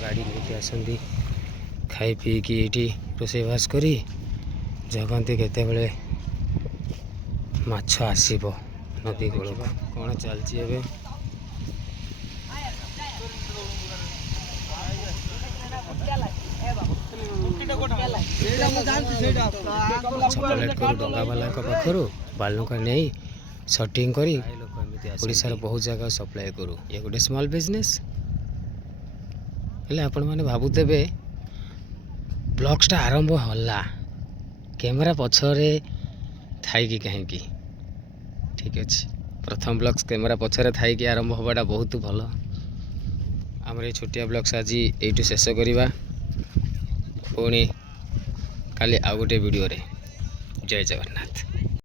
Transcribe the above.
गाड़ी लेके आसती खाई पी कि ये रोषेईबास करी जगती केतबले माछ आसब नदी कूल कौन चलती ए सप्लाय करू डंगावाला पाखर बालुका नहीं सटिंग करी ओडिशार बहुत जगह सप्लाय करू ये गोटे स्मॉल बिजनेस हेले आपण माने भाबुते ब्लॉग्सटा आरंभ होला कैमेरा पछरे थाई कि कहीं ठीक अच्छे प्रथम ब्लॉग्स कैमेरा पछरे थाई कि आरंभ हवाटा बहुत भल आमर ये छोटिया ब्लॉग्स आज यू शेष करवा पुणी काली आउ गोटे वीडियो रे जय जगन्नाथ।